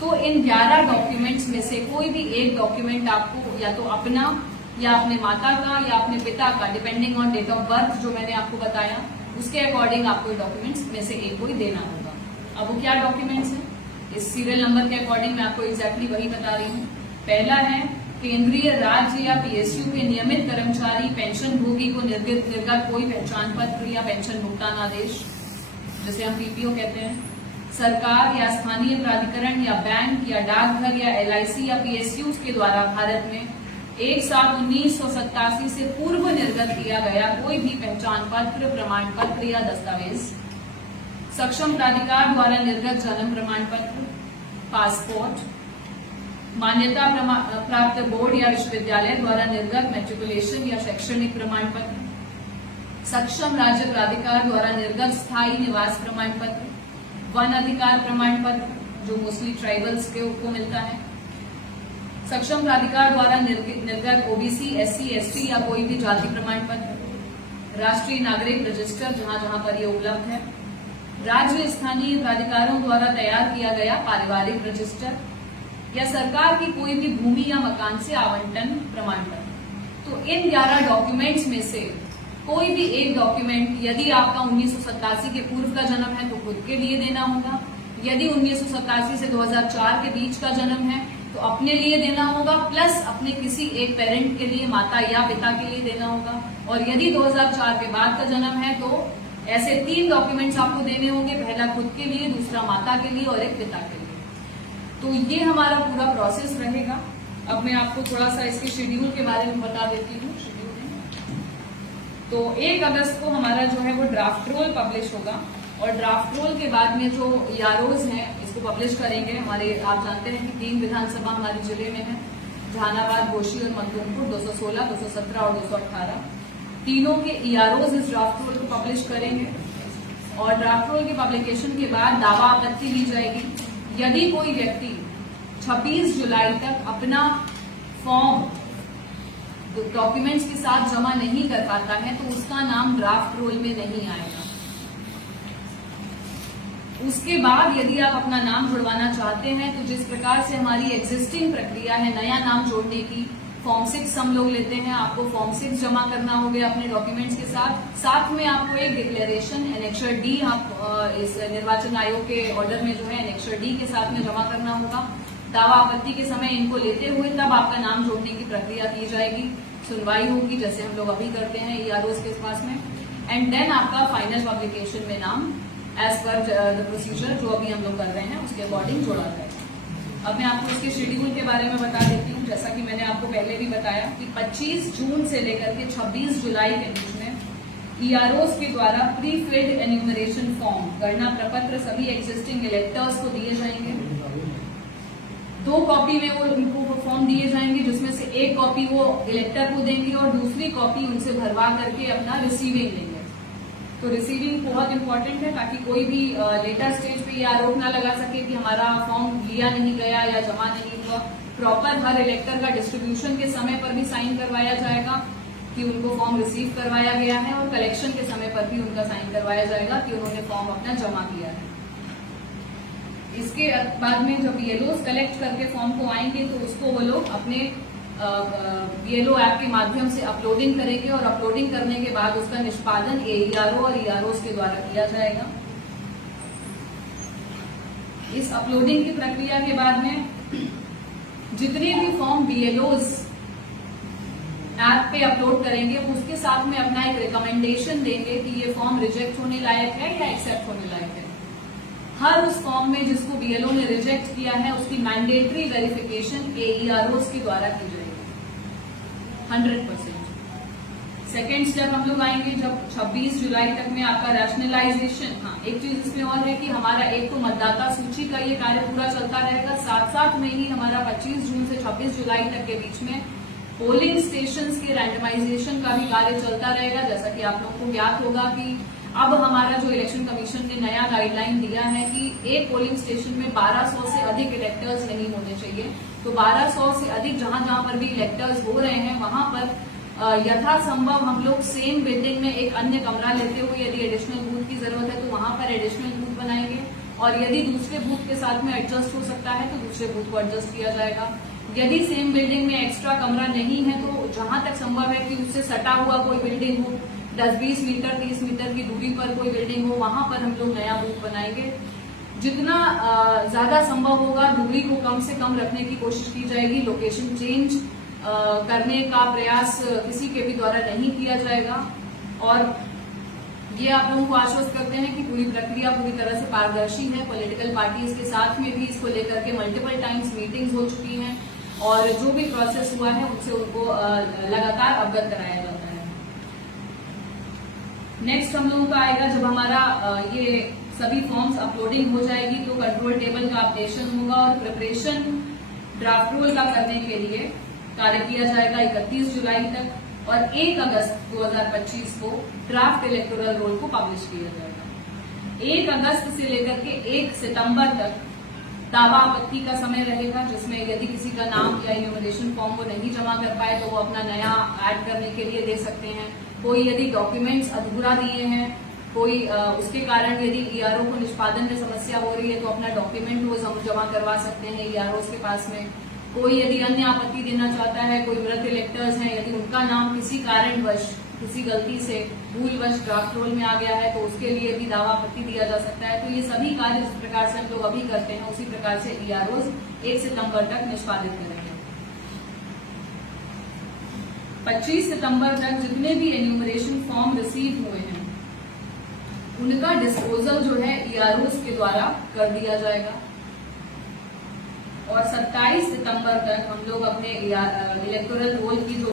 तो इन 11 डॉक्यूमेंट्स में से कोई भी एक डॉक्यूमेंट आपको या तो अपना या अपने माता का या अपने पिता का, depending on date of birth जो मैंने आपको बताया, उसके अकॉर्डिंग आपको डॉक्यूमेंट्स में से एक कोई देना होगा। अब वो क्या डॉक्यूमेंट्स हैं, इस सीरियल नंबर के अकॉर्डिंग मैं आपको एग्जैक्टली वही बता रही हूँ। पहला है केंद्रीय, राज्य या पीएसयू के नियमित कर्मचारी पेंशन भोगी को निर्गत कोई पहचान पत्र या पेंशन भुगतान आदेश, जिसे हम पीपीओ कहते हैं। सरकार या स्थानीय प्राधिकरण या बैंक या डाकघर या एलआईसी या पीएसयू के द्वारा भारत में 1/7/1987 से पूर्व निर्गत किया गया कोई भी पहचान पत्र, प्रमाण पत्र या दस्तावेज। सक्षम प्राधिकार द्वारा निर्गत जन्म प्रमाण पत्र, पासपोर्ट, मान्यता प्राप्त बोर्ड या विश्वविद्यालय द्वारा निर्गत मैट्रिकुलेशन या शैक्षणिक प्रमाण पत्र, सक्षम राज्य प्राधिकार द्वारा निर्गत स्थायी निवास प्रमाण पत्र, वन अधिकार प्रमाण पत्र जो मोस्टली ट्राइबल्स को मिलता है, सक्षम प्राधिकार द्वारा निर्गत ओबीसी, एससी, एसटी या कोई भी जाति प्रमाण पत्र, राष्ट्रीय नागरिक रजिस्टर जहां जहां पर ये उपलब्ध है, राज्य स्थानीय प्राधिकारों द्वारा तैयार किया गया पारिवारिक रजिस्टर या सरकार की कोई भी भूमि या मकान से आवंटन प्रमाण पत्र। तो इन 11 डॉक्यूमेंट्स में से कोई भी एक डॉक्यूमेंट, यदि आपका 1987 के पूर्व का जन्म है तो खुद के लिए देना होगा, यदि 1987 से 2004 के बीच का जन्म है तो अपने लिए देना होगा, प्लस अपने किसी एक पेरेंट के लिए, माता या पिता के लिए देना होगा, और यदि 2004 के बाद का जन्म है तो ऐसे 3 डॉक्यूमेंट्स आपको देने होंगे, पहला खुद के लिए, दूसरा माता के लिए और एक पिता के लिए। तो ये हमारा पूरा प्रोसेस रहेगा। अब मैं आपको थोड़ा सा इसके शेड्यूल के बारे में बता देती हूँ। तो 1 अगस्त को हमारा जो है वो ड्राफ्ट रोल पब्लिश होगा, और ड्राफ्ट रोल के बाद में जो यारोज हैं इसको पब्लिश करेंगे। हमारे, आप जानते हैं कि 3 विधानसभा हमारे जिले में है, जहानाबाद, घोसी और मखदूमपुर, 216, 217 और 218। तीनों के ईआरओज इस ड्राफ्ट रोल को पब्लिश करेंगे, और ड्राफ्ट रोल के पब्लिकेशन के बाद दावा आपत्ति ली जाएगी। यदि कोई व्यक्ति 26 जुलाई तक अपना फॉर्म डॉक्यूमेंट्स के साथ जमा नहीं कर पाता है तो उसका नाम ड्राफ्ट रोल में नहीं आएगा। उसके बाद यदि आप अपना नाम जुड़वाना चाहते हैं तो जिस प्रकार से हमारी एग्जिस्टिंग प्रक्रिया है नया नाम जोड़ने की, फॉर्म 6 हम लोग लेते हैं, आपको फॉर्म 6 जमा करना होगा अपने डॉक्यूमेंट्स के साथ में आपको एक डिक्लेरेशन एनेक्सर डी आप इस निर्वाचन आयोग के ऑर्डर में जो है एनेक्सर डी के साथ में जमा करना होगा। दावा आपत्ति के समय इनको लेते हुए तब आपका नाम जोड़ने की प्रक्रिया की जाएगी, सुनवाई होगी जैसे हम लोग अभी करते हैं ईआरओज के पास में, एंड देन आपका फाइनल पब्लिकेशन में नाम एज पर द प्रोसीजर जो अभी हम लोग कर रहे हैं उसके अकॉर्डिंग जोड़ा जाएगा। अब मैं आपको इसके शेड्यूल के बारे में बता देती हूँ। जैसा कि मैंने आपको पहले भी बताया कि 25 जून से लेकर के 26 जुलाई के बीच में ईआरओज के द्वारा प्री फिल्ड एन्यूमरेशन फॉर्म, गणना प्रपत्र सभी एग्जिस्टिंग इलेक्टर्स को दिए जाएंगे। 2 कॉपी में वो उनको फॉर्म दिए जाएंगे, जिसमें से एक कॉपी वो इलेक्टर को देंगे और दूसरी कॉपी उनसे भरवा करके अपना रिसीविंग लेंगे। तो रिसीविंग बहुत इंपॉर्टेंट है ताकि कोई भी लेटर स्टेज पे ये आरोप ना लगा सके कि हमारा फॉर्म लिया नहीं गया या जमा नहीं हुआ। प्रॉपर हर इलेक्टर का डिस्ट्रीब्यूशन के समय पर भी साइन करवाया जाएगा कि उनको फॉर्म रिसीव करवाया गया है, और कलेक्शन के समय पर भी उनका साइन करवाया जाएगा कि उन्होंने फॉर्म अपना जमा किया है। इसके बाद में जब बीएलओ कलेक्ट करके फॉर्म को आएंगे तो उसको वो लोग अपने बीएलओ ऐप के माध्यम से अपलोडिंग करेंगे, और अपलोडिंग करने के बाद उसका निष्पादन एईआरओ और ईआरओज के द्वारा किया जाएगा। इस अपलोडिंग की प्रक्रिया के बाद में जितने भी फॉर्म बीएलओज ऐप पे अपलोड करेंगे उसके साथ में अपना एक रिकमेंडेशन देंगे कि ये फॉर्म रिजेक्ट होने लायक है या एक्सेप्ट होने लायक है। हर उस फॉर्म में जिसको बीएलओ ने रिजेक्ट किया है उसकी मैंडेटरी वेरिफिकेशन एईआरओज के द्वारा की जाएगी 100%। सेकेंड स्टेप हम लोग आएंगे जब 26 जुलाई तक में आपका रैशनलाइजेशन। हाँ, एक चीज इसमें और है कि हमारा एक तो मतदाता सूची का ये कार्य पूरा चलता रहेगा, साथ साथ में ही हमारा 25 जून से 26 जुलाई तक के बीच में पोलिंग स्टेशंस के रैंडमाइजेशन का भी कार्य चलता रहेगा। जैसा कि आप लोगों को ज्ञात होगा कि अब हमारा जो इलेक्शन कमीशन ने नया गाइडलाइन दिया है कि एक पोलिंग स्टेशन में 1200 से अधिक इलेक्टर्स नहीं होने चाहिए। तो 1200 से अधिक जहां जहां पर भी इलेक्टर्स हो रहे हैं वहां पर यथासंभव हम लोग सेम बिल्डिंग में एक अन्य कमरा लेते हुए यदि एडिशनल बूथ की जरूरत है तो वहां पर एडिशनल बूथ बनाएंगे। और यदि दूसरे बूथ के साथ में एडजस्ट हो सकता है तो दूसरे बूथ को एडजस्ट किया जाएगा। यदि सेम बिल्डिंग में एक्स्ट्रा कमरा नहीं है तो जहां तक संभव है कि उससे सटा हुआ कोई बिल्डिंग हो, 10-20 मीटर 30 मीटर की दूरी पर कोई बिल्डिंग हो, वहां पर हम लोग नया बूथ बनाएंगे। जितना ज्यादा संभव होगा दूरी को कम से कम रखने की कोशिश की जाएगी। लोकेशन चेंज करने का प्रयास किसी के भी द्वारा नहीं किया जाएगा। और ये आप लोगों को आश्वस्त करते हैं कि पूरी प्रक्रिया पूरी तरह से पारदर्शी है। पॉलिटिकल पार्टीज के साथ में भी इसको लेकर के मल्टीपल टाइम्स मीटिंग्स हो चुकी हैं और जो भी प्रोसेस हुआ है उससे उनको लगातार अवगत कराया जाता है। नेक्स्ट हम लोगों का आएगा, जब हमारा ये सभी फॉर्म्स अपलोडिंग हो जाएगी तो कंट्रोल टेबल का अपडेशन होगा और प्रिपरेशन ड्राफ्ट रोल का करने के लिए कार्य किया जाएगा 31 जुलाई तक, और 1 अगस्त 2025 को ड्राफ्ट इलेक्टोरल रोल को पब्लिश किया जाएगा। 1 अगस्त से लेकर के 1 सितंबर तक दावा आपत्ति का समय रहेगा, जिसमें यदि किसी का नाम या इन्यूमरेशन फॉर्म वो नहीं जमा कर पाए तो वो अपना नया ऐड करने के लिए दे सकते हैं। कोई यदि डॉक्यूमेंट्स अधूरा दिए हैं, कोई उसके कारण यदि ईआरओ को निष्पादन में समस्या हो रही है तो अपना डॉक्यूमेंट वो जमा करवा सकते हैं ईआरओ के पास में। कोई यदि अन्य आपत्ति देना चाहता है, कोई मृत इलेक्टर्स हैं, यदि उनका नाम किसी कारणवश किसी गलती से भूलवश ड्राफ्ट रोल में आ गया है तो उसके लिए भी दावा आपत्ति दिया जा सकता है। तो ये सभी कार्य जिस प्रकार से हम लोग अभी करते हैं उसी प्रकार से ईआरओ 1 सितंबर तक निष्पादित करेंगे। 25 सितंबर तक जितने भी एन्यूमरेशन फॉर्म रिसीव हुए हैं उनका डिस्पोजल जो है ईआरओ के द्वारा कर दिया जाएगा, और 27 सितंबर तक हम लोग अपने इलेक्टोरल रोल की जो